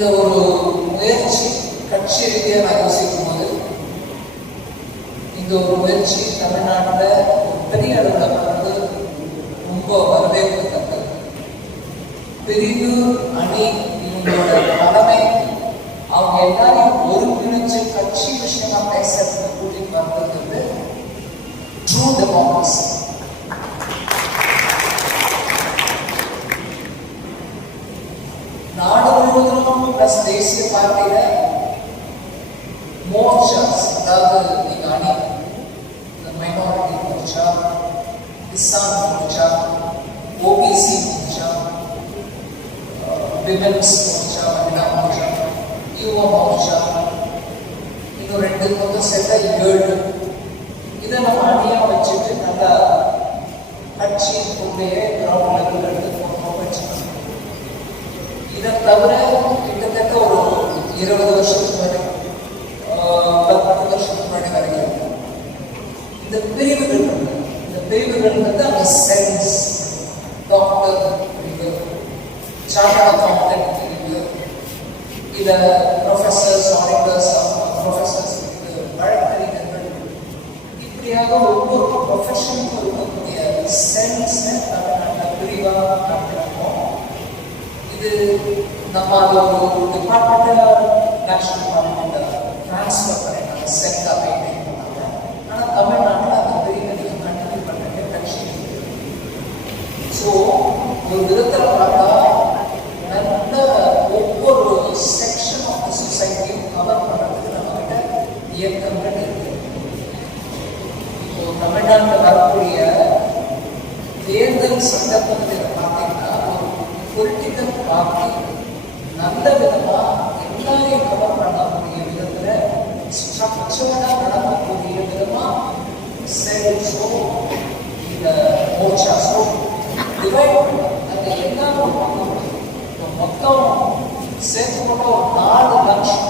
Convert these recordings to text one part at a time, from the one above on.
இந்த ஒரு முயற்சி கட்சி ரீதியாக நான் யோசிக்கும் போது இந்த ஒரு முயற்சி தமிழ்நாட்டில் ஒரு பெரிய அளவில் வந்து ரொம்ப வரவேற்கத்தக்கது. பிரிவு அணி இவங்களோட தலைமை அவங்க எல்லாரையும் ஒருங்கிணைச்சு கட்சி விஷயமா பேசுறதுக்கு கூட்டிட்டு வந்தது ட்ரூ டெமோக்ரஸி. நாடு முழுவதும் பிளஸ் தேசிய பார்ட்டியில மோர்ச்சாஸ், அதாவது நீங்க அணி, minority Morcha, Kisan Morcha, OBC Morcha, women's Morcha, Mahila Morcha, Yuva Morcha, இன்னும் 2 மொத்தம் சேர்த்த 7. இதை நம்ம அணியா வச்சுட்டு நல்லா கட்சியின் கொள்கையை கிரவுண்ட் லெவலில் வச்சுக்கணும். இதை தவிர கிட்டத்தட்ட ஒரு 20 வருஷத்துக்கு முன்னாடி 10 வருஷத்துக்கு முன்னாடி வரைக்கும் இந்த பிரிவுகள் வந்து அந்த சயின்ஸ், டாக்டர் பிரிவு, சார்ட்டர்ட் அக்கௌண்டன்ட் பிரிவு, இதை ப்ரொஃபஸர்ஸ், ஆடிட்டர்ஸ், ப்ரொஃபஸர்ஸ், வழக்கறிஞர்கள், இப்படியாக ஒவ்வொரு ப்ரொஃபஷனுக்கும் இருக்கக்கூடிய சயின்ஸை நம்ம பிரிவாக காட்டுறோம். இது நம்ம அது ஒரு டிபார்ட்மெண்ட்டாக நேஷனல் டிபார்ட்மெண்ட்டை ட்ரான்ஸ்ஃபர் பண்ணிட்டாங்க, செட்டாக மெயின்டைன் பண்ணாங்க. ஆனால் தமிழ்நாட்டில் அந்த பிரிவை நீங்கள் கண்டினியூ பண்ணுறது கட்சி. ஸோ ஒரு விதத்தில் பார்த்தா நல்ல ஒவ்வொரு செக்ஷன் ஆஃப் த சொசைட்டியும் கவர் பண்ணுறதுக்கு நம்மகிட்ட இயக்கங்கள் இருக்கு. இப்போ தமிழ்நாட்டில் வரக்கூடிய தேர்தல் சந்தர்ப்பத்தில் பார்த்தீங்கன்னா பொலிட்டிக்கல் பார்ட்டி நல்ல விதமாக எல்லாரையும் கவர் பண்ணக்கூடிய விதத்தில் ஸ்ட்ரக்சர்டாக நடக்கக்கூடிய விதமாக சேல்ஸோ இந்த மோர்ச்சாஸோ டிவைட் பண்ண அது எல்லாரும் மொத்தம் சேர்த்து போட்ட ஒரு 4 லட்சம்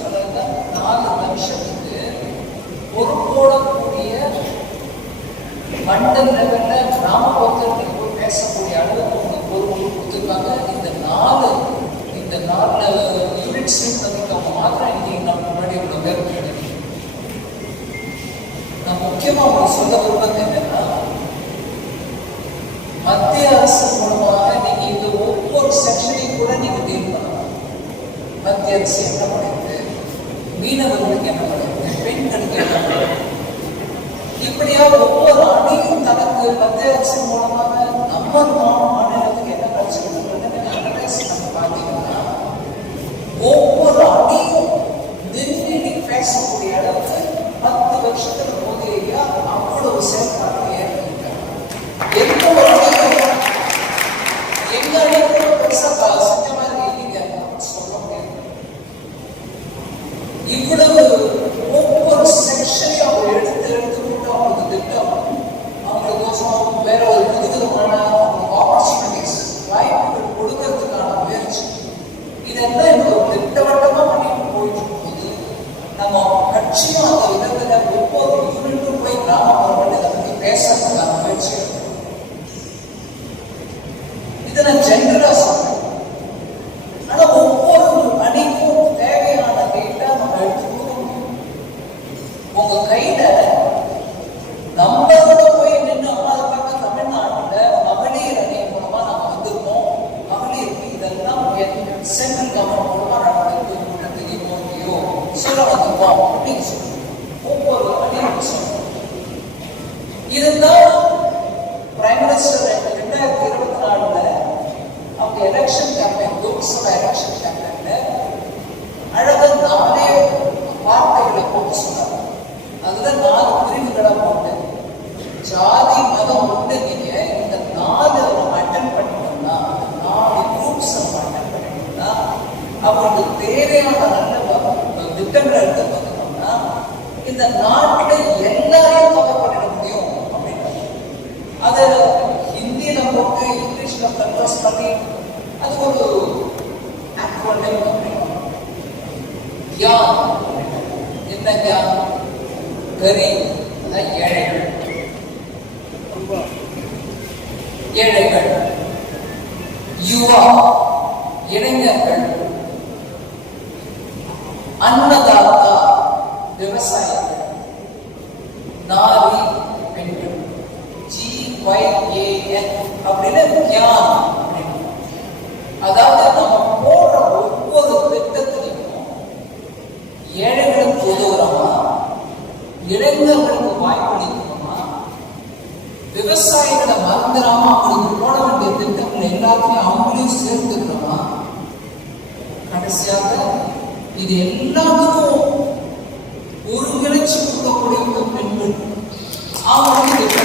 சொல்லுங்க, 4 லட்சத்துக்கு பொறுப்போடக்கூடிய மண்டல் லெவலில் கிராமப்புறத்தில் பேசக்கூடிய அளவுக்கு உங்களுக்கு பொறுப்பு கொடுத்துருக்காங்க. இந்த 4 யூனிட்ஸையும் பதிக்காம மாத்திரம் இன்னைக்கு நம்ம முன்னாடி இவ்வளோ பேர் கிடைக்கும். நான் முக்கியமாக உங்களுக்கு சொல்ல விரும்புறது என்னன்னா, மத்திய அரசு மூலமாக நீங்க இந்த ஒவ்வொரு செக்ஷனையும் கூட நீங்க டீல் பண்ணலாம். மத்திய அரசு என்ன பண்ணுது, மீனவர்களுக்கு என்ன பண்ணுது, பெண்களுக்கு என்ன பண்ணுது, இப்படியா ஒவ்வொரு அணியும் தனக்கு மத்திய அரசு மூலமாக நம்ம மாநிலத்துக்கு என்ன கிடைச்சிருக்கிறது நம்ம பார்த்தீங்கன்னா ஒவ்வொரு அணியும் நின்று பேசக்கூடிய அளவுக்கு 10 வருஷத்துல போதையா அவ்வளவு செயல்பாடு ஏற்படுத்தாங்க. எந்த ஒரு அணியும் எங்க அணியும் பெருசா செஞ்ச மாதிரி இல்லைங்க சொல்ல முடியாது. இவ்வளவு ஒவ்வொரு செக்ஷனையும் அவங்க எடுத்து போட்டு அவங்களுக்கு திட்டம், அவங்களுக்கு வேற ஒரு புதுவிதமான ஆப்பர்ச்சுனிட்டிஸ், வாய்ப்புகள் கொடுக்கறதுக்கான முயற்சி, இதெல்லாம் இப்போ திட்டவட்டமா பண்ணிட்டு போயிட்டு இருக்கும்போது நம்ம கட்சியும் அந்த விதத்துல ஒவ்வொரு யூனிட்டும் போய் கிராமப்புறங்கள் இதை பற்றி பேசுறதுக்கான முயற்சி. இதை நான் ஜென்ரலா சொல்றேன். ஆனா ஒவ்வொரு அணிக்கும் தேவையான டேட்டா நம்ம எடுத்துக்கணும். உங்க கையில நம்மளோட போய் நின்று அம்மாவுக்காக தமிழ்நாட்டில் மகளிர் அணி மூலமா நம்ம வந்திருக்கோம். மகளிருக்கு இதெல்லாம் சென்ட்ரல் கவர்மெண்ட் மூலமா நடக்குது தெரியுமோ சொல்ல வந்திருக்கோம் அப்படின்னு சொல்லி ஒவ்வொரு அணியும் சொல்லணும். இதுதான் பிரைம் மினிஸ்டர் 2024 அவங்க எலெக்ஷன் கேம்பெயின், லோக்சபா எலெக்ஷன் கேம்பெயின்ல அழகா 4 வார்த்தைகளை போட்டு சொன்னாங்க. அதுல 4 பிரிவுகளை போட்டு ஜாதி மதம் ஒன்று நீங்க இந்த 4 அட்டன் பண்ணிட்டோம்னா, 4 குரூப்ஸ் அட்டன் பண்ணிட்டோம்னா அவங்களுக்கு தேவையான நல்ல திட்டங்கள் எடுத்து பார்த்தோம்னா இந்த நாட்டில் எல்லாரையும் கவர் பண்ணிட முடியும் அப்படின்னு. அதை ஹிந்தியில போட்டு இங்கிலீஷ்ல கன்வர்ஸ் பண்ணி அது ஒரு ஆக்ரோனிம் அப்படின்னு. கியான் என்ன கியான்? கரீப், ஏழைகள், யுவா இளைஞர்கள், அன்னதாத்தா விவசாயிகள், நாரி பெண்கள், GYAN அப்படின்னு கியான் அப்படின்னு. அதாவது நம்ம போடுற ஒவ்வொரு திட்டத்திலையும் ஏழைகளுக்கு உதவுறோமா, இளைஞர்களுக்கு வாய்ப்பளிக்கிறோமா, விவசாயிகளை மறந்துடாம அவங்களுக்கு போட வேண்டிய திட்டங்கள் எல்லாத்தையும் அவங்களையும் சேர்த்துக்கிறோமா, கடைசியாக இது எல்லாத்துக்கும் ஒருங்கிணைச்சு கொடுக்கக்கூடிய பெண்கள் அவங்களுக்கு.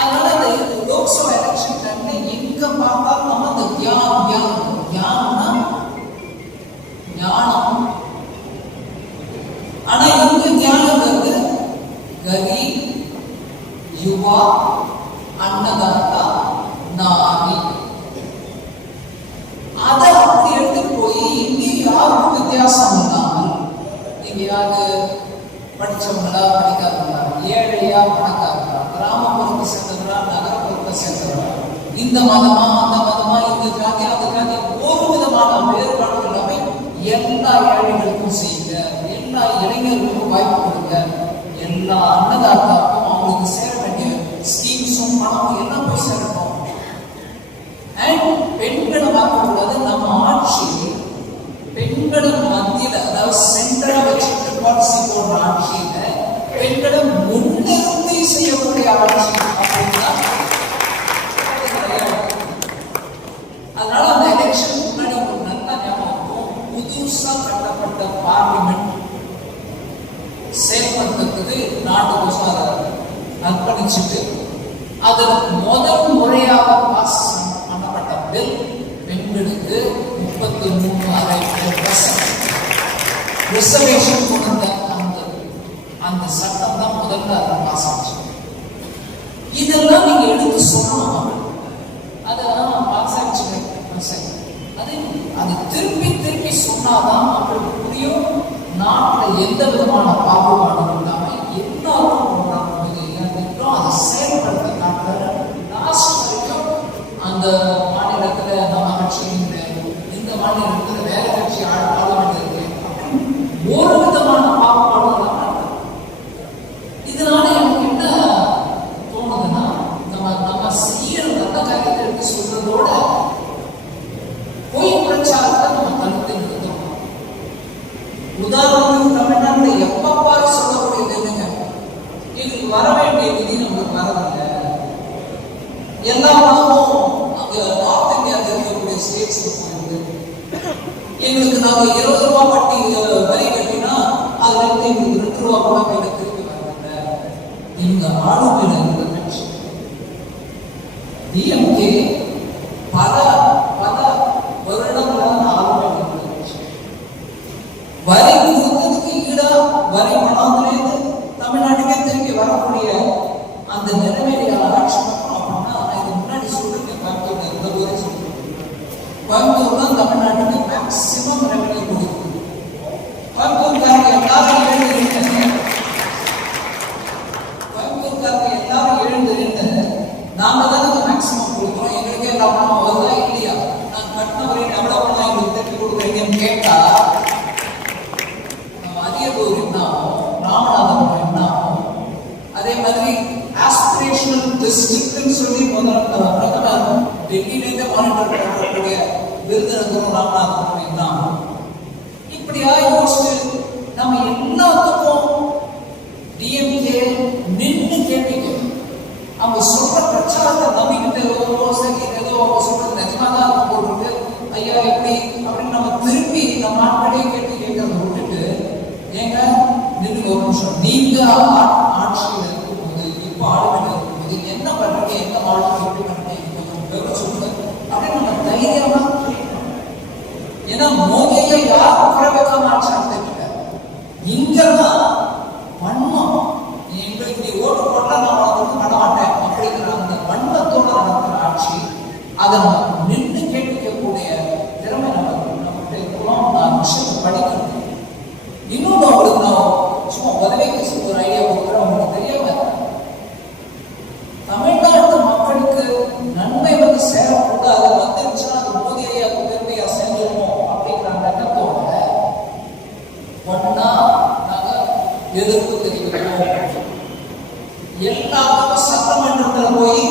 அதனால இந்த லோக்சபா எலெக்ஷன் டைம்ல எங்க பார்த்தாலும் நம்ம அந்த ஞானம்னா ஞானம். ஆனா இங்க ஞானங்கிறது கரி, யுவா, அன்னதாத்தா, நாரி. அதை அப்படி எடுத்துட்டு போய் எங்கேயும் யாருக்கும் வித்தியாசம் இல்லாமல் நீங்க யாரு படிச்சவங்களா படிக்காதவங்களா, ஏழையா பணக்காரங்களா, கிராமப்புறத்தை சேர்ந்தவங்களா, நகரப்புறத்தை சேர்ந்தவங்களா, இந்த மதமா அந்த மதமா, இந்த ஜாதி அந்த ஜாதி, ஒரு விதமான வேறுபாடு எல்லாமே எல்லா ஏழைகளுக்கும் செய்யுங்க, எல்லா இளைஞர்களுக்கும் வாய்ப்பு கொடுங்க, எல்லா அன்னதாத்தாக்கும் அவங்களுக்கு சேர வேண்டிய ஸ்கீம்ஸும் பணமும் எல்லாம் போய் சேரணும். அண்ட் பெண்களை பார்க்கக்கூடாது. நம்ம ஆட்சி பெண்களும் மத்தியில், அதாவது சென்டரை வச்சுட்டு பாலிசி போடுற ஆட்சியில பெண்களை முன்னிறுத்தி செய்யக்கூடிய ஆட்சி அப்படின்னா. அதனால அந்த எலெக்ஷன் முன்னாடி ஒரு நல்ல ஞாபகம், புதுசா கட்டப்பட்ட பார்லிமெண்ட் செயல்படுத்துறதுக்கு நாட்டுக்கு அதை அர்ப்பணிச்சுட்டு அதுல முதல் முறையாக பாஸ் பண்ணப்பட்ட பில் பெண்களுக்கு 33.5% ரிசர்வேஷன் கொண்ட அந்த சட்டம் தான் முதல்ல அதை பாஸ் ஆச்சு. இதெல்லாம் நீங்க எடுத்து சொல்லணும். அதெல்லாம் பாஸ் ஆச்சு. அது திருப்பி திருப்பி சொன்னாதான் அவங்களுக்கு புரியும். நாட்டில் எந்த விதமான பாகுபாடும் இல்லாம எல்லாரும் அதை செயல்படுத்த லாஸ்ட் வரைக்கும் அந்த மாநிலத்துல நம்ம கட்சி இந்த மாநிலத்துல வேற கட்சி ஆள வேண்டியிருக்கு. ஒரு விதமான பாகுபாடும் இல்லாம இதனால எனக்கு என்ன தோணுதுன்னா, நம்ம செய்யற நல்ல காரியத்தை எடுத்து சொல்றதோட பொய் பிரச்சாரத்தை நம்ம தடுத்து நிறுத்தணும். உதாரணத்துக்கு தமிழ்நாட்டில் எப்ப பாரு சொல்லக்கூடியது என்னங்க, எங்களுக்கு வர வேண்டிய நிதி நம்மளுக்கு வரதில்லை. எல்லா பணமும் அங்க நார்த் இந்தியாவில் இருக்கக்கூடிய ஸ்டேட்ஸ்க்கு போயிருக்கு. எங்களுக்கு நாங்க 20 ரூபாய் வட்டி வரி கட்டினா அதுல இருந்து எங்களுக்கு 2 ரூபாய் கூட கையில திருப்பி வரதில்லை. இந்த ஆளுமையில இருந்த கட்சி டிஎம்கே பல வருடங்களாக ஆளுமையில் இருந்த கட்சி. வரி கொடுத்ததுக்கு ஈடா வரி பணத்திலேருந்து தமிழ்நாட்டுக்கே திரும்பி வரக்கூடிய அந்த நிலைமையான ஆட்சி பண்ணணும் அப்படின்னா, நான் இது முன்னாடி சொல்லிருக்கேன். கோயம்புத்தூர்ல இருந்த போதே சொல்லிருக்கேன். கோயம்புத்தூர் தான் தமிழ்நாட்டுக்கு மேக்சிமம் ரெவன்யூ கொடுக்குது. கோயம்புத்தூர்காரங்க எல்லாரும் எழுந்து நாம தான் மேக்சிமம் கொடுக்குறோம். எங்களுக்கே எல்லா பணம் வருதா இல்லையா, நான் கட்டின வரையும் எவ்வளவு பணம் எங்களுக்கு திருப்பி கொடுக்குறீங்கன்னு கேட்டா நம்ம அரியலூர் என்ன ஆகும், ராமநாதபுரம் என்ன ஆகும். அதே மாதிரி ஆஸ்பிரேஷனல் டிஸ்ட்ரிக்ட்னு சொல்லி பிரதமர் டெல்லியிலேருந்து மானிட்டர் பண்ணக்கூடிய விருதுநகரும் ராமநாதபுரம் என்ன ஆகும். இப்படியா யோசிச்சு நம்ம எல்லாத்துக்கும் டிஎம்கே நின்று கேட்டீங்க. அவங்க சொல்ற பிரச்சாரத்தை நம்பிக்கிட்டு சரி ஏதோ அவங்க சொல்றது நிஜமாதான் இருக்கும் போட்டு ஐயா எப்படி அப்படின்னு நம்ம திருப்பி நம்ம ஆட்களே கேட்கறத விட்டுட்டு, ஏங்க நின்று ஒரு நிமிஷம், நீங்க ஆட்சியில் இருக்கும்போது இப்ப ஆளுமையில இருக்கும்போது என்ன பண்றீங்க, என்ன ஆளுமை எப்படி பண்றீங்க கொஞ்சம் விவரம் சொல்லுங்க அப்படின்னு நம்ம தைரியமா கேட்கணும். ஏன்னா மோதியை யாரும் குறைவாக ஆட்சி இங்கதான் வன்மம், எங்களுக்கு நீ ஓட்டு போட்டா நான் உனக்கு பண்ண மாட்டேன் அப்படிங்கிற அந்த வன்மத்தோட நடக்கிற ஆட்சி. அதை நம்ம நின்று கேட்கக்கூடிய திறமை நம்மகிட்ட இருக்கிறோம். நான் விஷயத்தை படிக்கணும். இன்னொன்று அவங்களுக்கு நான் சும்மா உதவிக்கு ஒரு ஐடியா கொடுக்குறேன். அவங்களுக்கு தெரியாம தமிழ்நாட்டு மக்களுக்கு நன்மை வந்து சேரக்கூடாது, வந்துருச்சுன்னா அது மோதியா சேர்ந்துருமோ அப்படிங்கிற தெரிவிப்போம். எல்லாருக்கும் சட்டமன்றத்தில் போய்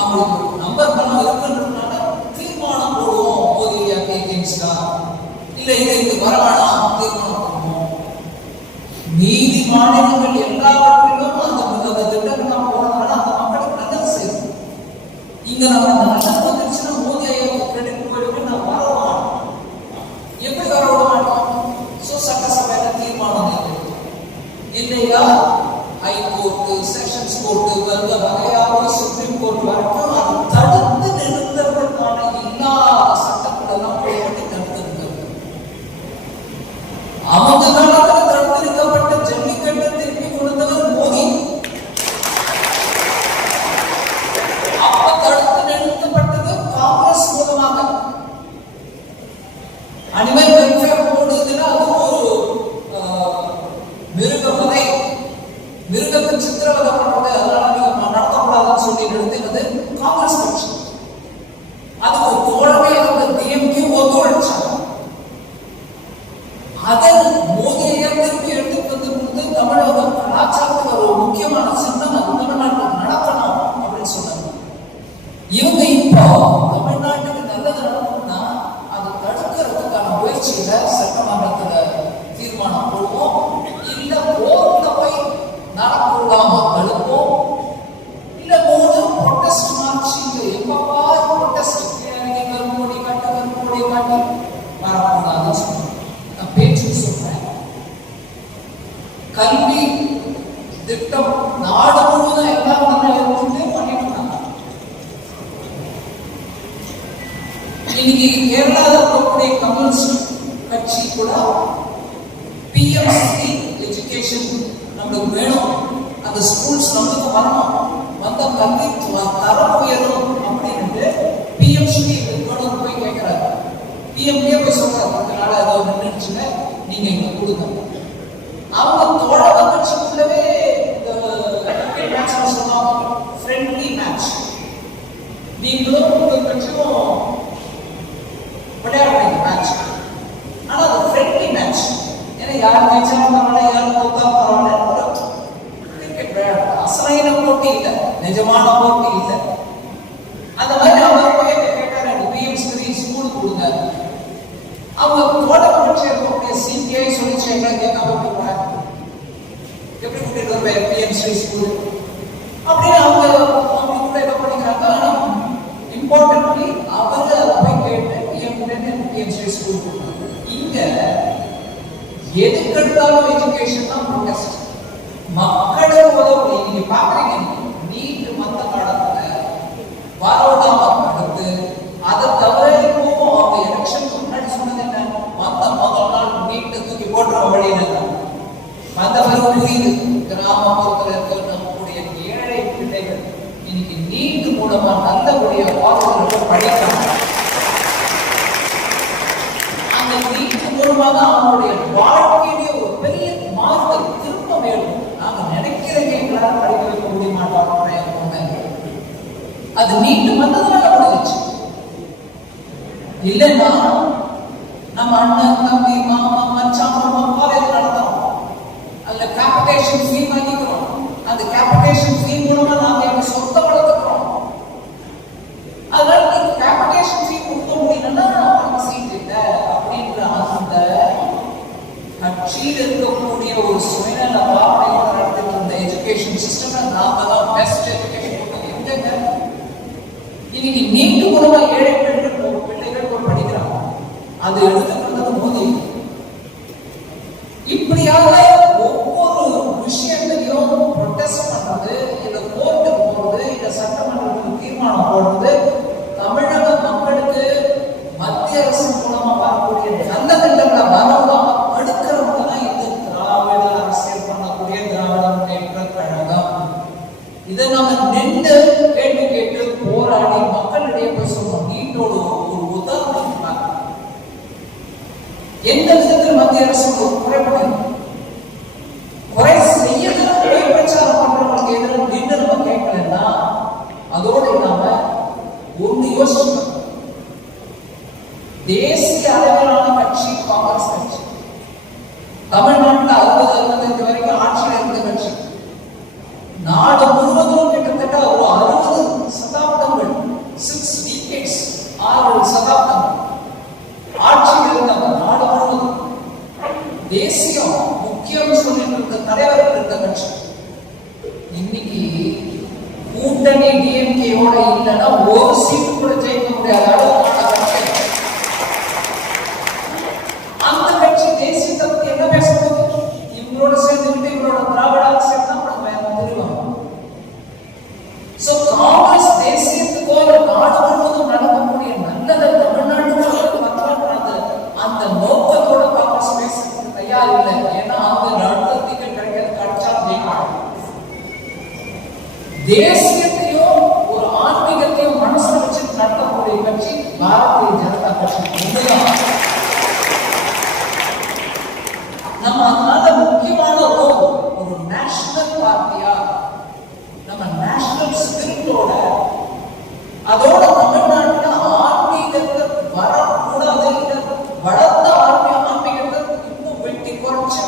அவங்களுக்கு நம்பர் பணம் இருக்குன்றதுனால தீர்மானம் போடுவோம். மோதியா கேகேன்ஸ்டா இல்ல இது வரவேணாம் தீர்மானம் போடுவோம். நீதி மாநிலங்கள் எல்லாவற்றிலும் அந்த திட்டங்கள் போனதுனால அந்த மக்களுக்கு நல்லது செய்யும். இங்க நம்ம நல்லது வந்துருச்சுன்னா மோதி ஐயாவுக்கு கிரெடிட் போயிடுவேன். நான் வரவேன் எப்படி வரவிட மாட்டோம்? சட்டசபையில தீர்மானம் இல்லையா? ஹைகோர்ட்டு, செஷன்ஸ் கோர்ட்டு, வந்த வகையாக சுப்ரீம் கோர்ட் வரைக்கும் அது தடுத்து நிறுத்தப்பட்டான இல்லாத சட்டங்கள் எல்லாம் போராட்டி தடுத்து அவங்க காலத்தில் தடுத்து நிறுத்தப்பட்ட ஜல்லிக்கட்டை திருப்பி கொடுத்தவர் மோடி. அப்ப தடுத்து நிறுத்தப்பட்டது காங்கிரஸ் மூலமாக. அனிமல் வெல்ஃபேர் போடுதுன்னா அது ஒரு மிருக வதை, மிருகத்தை சித்திரவதை பண்றது, அதனால நீங்க நடத்தக்கூடாதுன்னு சொல்லி நிறுத்தினது காங்கிரஸ் கட்சி. அதுக்கு தோழமை அந்த டிஎம்கே ஒத்துழைச்சாங்க. அதை மோதியை திருப்பி எடுத்து வந்து தமிழக கலாச்சாரத்துக்கு ஒரு முக்கியமான சின்னம் அது தமிழ்நாட்டில் நடக்கணும் அப்படின்னு சொன்னாங்க. இவங்க இப்போ தமிழ்நாட்டுக்கு நல்லது நடக்கணும்னா அதை தடுக்கிறதுக்கான முயற்சியில சட்டமன்றத்துல தீர்மானம் போடுவோம். இல்ல கோர்ட்ல போய் நடக்கூடாம தடுப்போம். இல்ல போது ப்ரொடெஸ்ட் மார்ச் எப்பப்பா ப்ரொடெஸ்ட் கருப்பொடி காட்டி வரக்கூடாதுன்னு சொல்றேன். நான் பேச்சு சொல்றேன். கல்வி திட்டம் நாடு முழுவதும் எல்லாரும் பண்ணிட்டு இருந்தாங்க. இன்னைக்கு கேரளாவில் இருக்கக்கூடிய கம்யூனிஸ்ட் கட்சி கூட பிஎம்சி எஜுகேஷன் நம்மளுக்கு வேணும், அந்த ஸ்கூல்ஸ் நம்மளுக்கு வரணும், வந்த கல்வி தரம் உயரும் அப்படின்னு பிஎம்சி வேணும் போய் கேட்கிறாரு. பிஎம்கே போய் சொல்றாரு, அதனால ஏதாவது நின்றுச்சுங்க நீங்க இங்க கொடுங்க. அவங்க தோழக கட்சிக்குள்ளவே மேட்ச் சொல்லுவாங்க, ஃப்ரெண்ட்லி மேட்ச். நீங்களும் உங்க கட்சியும் விளையாடுறீங்க மேட்ச், ஆனா அது ஃப்ரெண்ட்லி மேட்ச். ஏன்னா யார் மேட்சா இருந்தாலும் யார் தோத்தா பரவாயில்ல, கிரிக்கெட் விளையாடுற அசலைன போட்டி இல்லை, நிஜமான போட்டி இல்லை. அந்த மாதிரி அவர் போய் கேட்டாரு, பிஎம்சி ஸ்கூல் கொடுங்க. அவங்க தோழக கட்சி இருக்கக்கூடிய சிபிஐ சொல்லிச்சு எங்களை கேட்காம போகிறாங்க, எப்படி கூட்டிட்டு வருவேன் பிஎம்சி ஸ்கூல் அப்படின்னு அவங்க கூட என்ன பண்ணிக்கிறாங்க. ஆனா இம்பார்ட்டன்ட்லி அவங்க அதை போய் கேட்டு பிஎம்சி ஸ்கூல் கொடுத்தாங்க. இங்க எதுக்கெடுத்தாலும் எஜுகேஷன் தான் ப்ரொடெஸ்ட். மக்களே உதவி நீங்க பாக்குறீங்க. நீட் வந்த காலத்துல வரோடாம அடுத்து அதை தவிர இப்பவும் அவங்க எலெக்ஷனுக்கு முன்னாடி சொன்னது என்ன, வந்த முதல் நாள் நீட்டை தூக்கி போடுற வழியில வந்த பிறகு புரியுது. கிராமப்புறத்தில் இருக்கிற நம்முடைய ஏழை பிள்ளைகள் இன்னைக்கு நீட் மூலமா நல்லபடிய பாதுகாப்பு படிக்கிறாங்க. அந்த நீட் மூலமாக அவங்களுடைய வாழ்க்கையிலேயே ஒரு பெரிய மாறுதல் திரும்ப வேணும். நாங்க நினைக்கிறேன் எங்களால் படிக்க வைக்க முடிய மாட்டோம். அது நீட்டு வந்ததுனால முடிஞ்சிச்சு. இல்லைன்னா நம்ம அண்ணன் தம்பி மாமா மச்சான் காலேஜ் நடத்துறோம், அதுல கேபிடேஷன் ஃபீ வாங்கிக்கிறோம். அந்த கேபிடேஷன் ஃபீ மூலமா நாங்க எங்க சொந்த வளர்த்துக்கிறோம். அதனால நீங்க கேபிடேஷன் ஃபீ கொடுக்க முடியலன்னா சீட் இல்லை அப்படின்ற அந்த கட்சியில் இருக்கக்கூடிய ஒரு சுயநல பாவனையோட நடத்திட்டு இருந்த எஜுகேஷன் சிஸ்டம் நாம தான் பெஸ்ட் எஜுகேஷன் கொடுத்தோம். எங்க இன்னைக்கு நீட்டு மூலமா ஏழை பிள்ளைகள் போய் படிக்கிறாங்க. அது எடுத்துக்கிறது மோதி. இப்படியாக ஒவ்வொரு விஷயத்தையும் ப்ரொடெஸ்ட் பண்றது, இல்ல கோர்ட்டுக்கு போறது, இல்ல சட்டமன்றத்துக்கு தீர்மானம் போடுறது, தமிழக மக்களுக்கு மத்திய அரசு மூலமா வரக்கூடிய நல்ல திட்டங்களை வரலாம் அடுக்கிறவங்க தான் இந்த திராவிட அரசியல் பண்ணக்கூடிய திராவிட முன்னேற்ற கழகம். இதை நம்ம நின்று கேட்டு கேட்டு போராடி மக்களிடையே போய் சொல்றோம். நீட்டோட ஒரு உதாரணம் எந்த விதத்தில் மத்திய அரசு குறை செய்யணும் பிரச்சாரம் பண்றவங்களுக்கு எதிராக நின்று நம்ம கேட்கலன்னா அதோடு இல்லாம ஒன்று யோசிக்கணும். தேசிய அளவிலான கட்சி காங்கிரஸ் கட்சி, தமிழ்நாட்டில் 60-65 வரைக்கும் ஆட்சியில் இருந்த கட்சி தேசியம் முக்கியம் சொல்லிட்டு இருக்க தலைவர்கள் இருக்க கட்சி இன்னைக்கு கூட்டணி டிஎம்கேயோட இல்லைன்னா ஒரு சீட்டு கூட ஜெயிக்க முடியாத அளவுக்கு அந்த கட்சி தேசியத்தை பத்தி என்ன பேசுறது? இவங்களோட சேர்ந்து இவங்களோட திராவிட சேர்ந்து தெரியும். காங்கிரஸ் தேசியத்துக்கோ நாடு முழுவதும் நடக்கக்கூடிய நல்லதை தமிழ்நாட்டுக்கு அந்த நோக்கத்தோட காங்கிரஸ் பேசுறதுக்கு தயார் இல்லை. ஏன்னா அவங்க நடத்த டிக்கெட் கிடைக்கிறது கிடைச்சா ஜெயிக்கலாம். தேசியத்தையும் ஒரு ஆன்மீகத்தையும் மனசுல வச்சு நடத்தக்கூடிய கட்சி பாரதிய ஜனதா கட்சி. நம்ம அதனால முக்கியமான ஒரு நேஷனல் பார்ட்டியா நம்ம நேஷனல் ஸ்பிரிட்டோட அதோட தமிழ்நாட்டில் ஆன்மீகத்தை வரக்கூடாது, வளர்ந்த ஆன்மீகத்தை இன்னும் வெட்டி குறைச்சு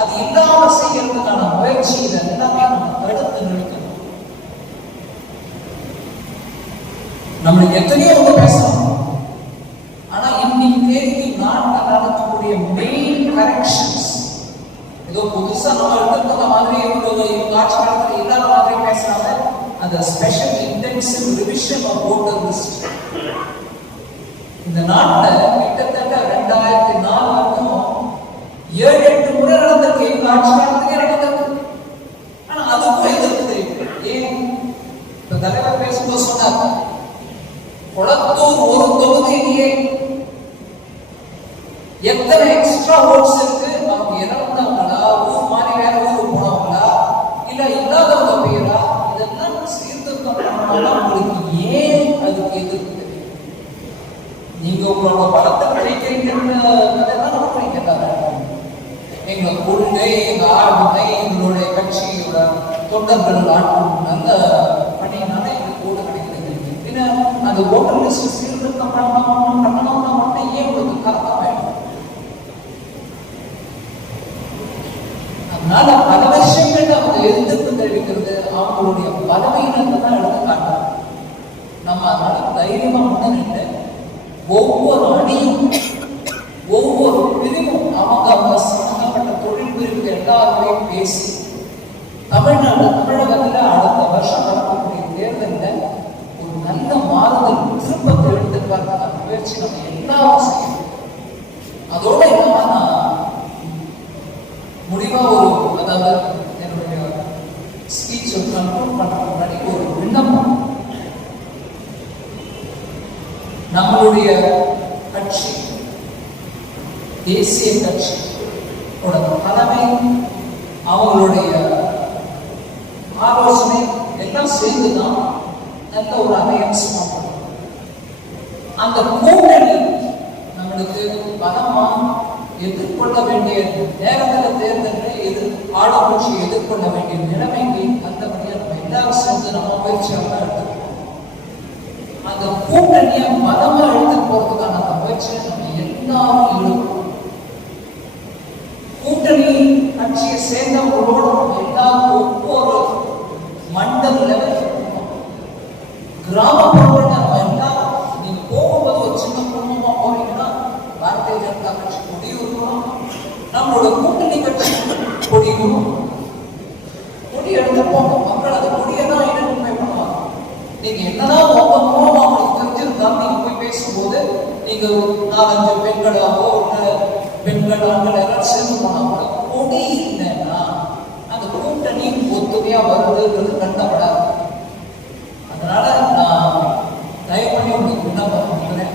அது இல்லாம செய்யறதுக்கான முயற்சியில எல்லாமே நம்ம தடுத்து நிறுத்தணும். நம்மளுக்கு எத்தனையோ வந்து பேசணும். ஆனா இன்னைக்கு தேதிக்கு நாட்டில் நடக்கக்கூடிய மெயின் கரெக்ஷன்ஸ் ஏதோ புதுசா நம்ம எடுத்துக்கிற மாதிரி இவங்க ஆட்சி காலத்தில் இல்லாத மாதிரி பேசுறாங்க. அந்த special intensive revision of voter list இந்த நாட்டில் கிட்டத்தட்ட 2004 வரைக்கும் 7-8 முறை நடந்திருக்கு. இவங்க ஆட்சி காலத்திலே நடந்திருக்கு. ஆனா அதுக்கும் எதிர்ப்பு தெரியும். ஏன் இப்ப தலைவர் பேசும்போது சொன்னாங்க, கொளத்தூர் ஒரு தொகுதியிலேயே எத்தனை எக்ஸ்ட்ரா ஓட்ஸ் இருக்கு, அவங்க இறந்தவங்களா, ஊர் மாறி வேற ஊருக்கு போனவங்களா, இல்ல இல்லாதவங்க பேரா, இதெல்லாம் சீர்திருத்தம் பண்ணாலும் உங்களுக்கு ஏன் அதுக்கு எதிர்ப்பு தெரியும்? நீங்க உங்களோட பலத்தை கிடைக்கிறீங்கன்னு அதெல்லாம் நம்ம கேட்டாங்க. எங்க கொள்கை, எங்க ஆளுமை, எங்களுடைய கட்சியோட தொண்டர்கள் ஆட்டும் நல்ல பணியினால எங்களுக்கு கூட கிடைக்கிறது. அந்த ஓட்டர் லிஸ்ட் சீர்திருத்தம் பண்ணணும்னா மட்டும் ஏன் உங்களுக்கு கரெக்டா வேணும்? அதனால பல விஷயங்கள் அவங்க எதிர்ப்பு தெரிவிக்கிறது அவங்களுடைய பலவீனத்தை தான் எடுத்து காட்டுறாங்க. நம்ம அதனால தைரியமா முன்னிட்டு ஒவ்வொரு அணியும் ஒவ்வொரு பிரிவும் அவங்க சம்பந்தப்பட்ட தொழில் பிரிவு எல்லாருடையும் பேசி தமிழகத்தில் அடுத்த வருஷம் நடக்கக்கூடிய தேர்தலில் ஒரு நல்ல மாறுதல் திருப்பத்தை எடுத்துக்கான முயற்சி நம்ம எல்லாரும் செய்யணும். அதோட இல்லாம முடிவா அதாவது என்னுடைய ஸ்பீச் கண்ட்ரோல் பண்ற முன்னாடி ஒரு விண்ணப்பம். நம்மளுடைய கட்சி தேசிய கட்சி தலைமை அவங்களுடைய ஆலோசனை எல்லாம் சேர்ந்துதான் நல்ல ஒரு அலையன்ஸ் பண்ணணும். அந்த கூட்டணி நம்மளுக்கு பலமா எதிர்கொள்ள வேண்டிய நேரத்தில் தேர்தலில் ஆளுங்கட்சியை எதிர்கொள்ள வேண்டிய நிலைமைக்கு அந்தபடியாக நம்ம எல்லாரும் சேர்ந்து நம்ம முயற்சியாக எடுத்துக்கணும். அந்த கூட்டணியை பலமா எடுத்து போறதுக்கான அந்த முயற்சியை நம்ம எல்லாரும் ஈடுபடணும். கூட்டணி கட்சியை சேர்ந்தவங்களோட நம்ம எல்லாரும் ஒவ்வொரு மண்டல லெவல் கிராமப்புறங்கள்ல நம்ம எல்லாரும் நீங்க போகும்போது ஒரு சின்ன குடும்பமா போனீங்கன்னா பாரதிய ஜனதா கட்சி கொடியூரும் நம்மளோட கூட்டணி கட்சி கொடியூரும் கொடி எடுத்து போகணும். மக்கள் அந்த கொடியை தான் identify பண்ணுவாங்க. நீங்க என்னதான் உங்க மூலமா உங்களுக்கு தெரிஞ்சிருந்தாலும் நீங்க போய் பேசும்போது நீங்க 4-5 பெண்களாவோ பெண்கள் ஆண்கள் எல்லாரும் சேர்ந்து போனாங்க கொடி இல்லைன்னா அந்த கூட்டணி ஒத்துமையா வருதுன்றது கண்டப்படாது. அதனால நான் தயவு பண்ணி உங்களுக்கு விண்ணப்பம் பண்ணுறேன்.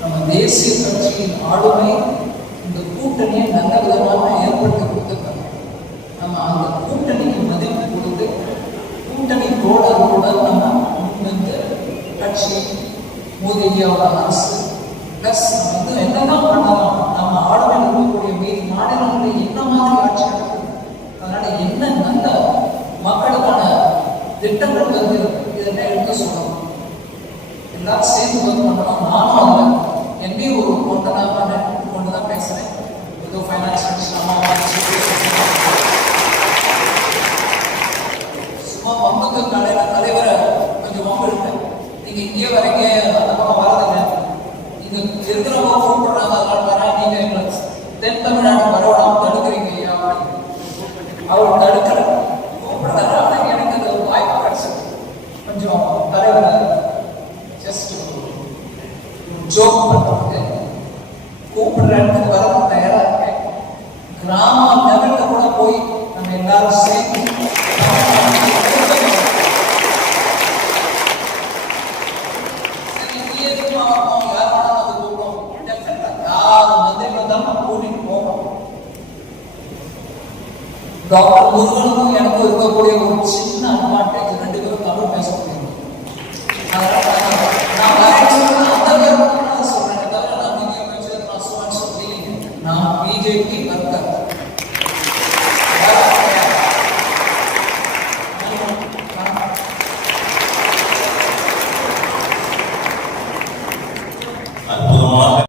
நம்ம தேசிய கட்சியின் ஆளுமை இந்த கூட்டணியை நல்ல விதமாக ஏற்படுத்தி கொடுத்துருக்காங்க. நம்ம அந்த கூட்டணிக்கு மதிப்பு கொடுத்து கூட்டணி தோழர்களுடன் நம்ம முன்வந்து கட்சி மோதியோட அரசு பிளஸ் நம்ம என்னதான் பண்ணலாம், நம்ம ஆளுமை இருக்கக்கூடிய மீறி மாநிலங்களில் என்ன மாதிரி ஆட்சி நடக்குது, அதனால என்ன நல்ல மக்களுக்கான திட்டங்கள் வந்து இதெல்லாம் எடுத்து சொல்லணும். எல்லாரும் சேர்ந்து வந்து பண்ணணும். நானும் அதில் என்னையும் ஒரு கொண்டுதான் பேசுறேன். ஏதோ ஃபைனான்ஸ் சும்மா பம்புக்கு தலைவரை கொஞ்சம் பம்பு எடுத்தேன். நீங்க இங்கே வரீங்க அந்த பக்கம் வரதுங்க, நீங்க இருக்கிறவங்க ஃபோன் பண்றாங்க, அதனால நீங்க விநியோகம் பண்றது, கூப்பிடுற இடத்துக்கு வரவும் தயாரா இருக்கேன். கிராம லெவல்ல கூட போய் நம்ம எல்லாரும் சேர்ந்து டாக்டர் முருகனுக்கும் எனக்கும் இருக்கக்கூடிய ஒரு சின்ன அட்வான்டேஜ், 2 பேரும் தமிழ் பேச முடியும். நான் பிஜேபி வர்க்கர்.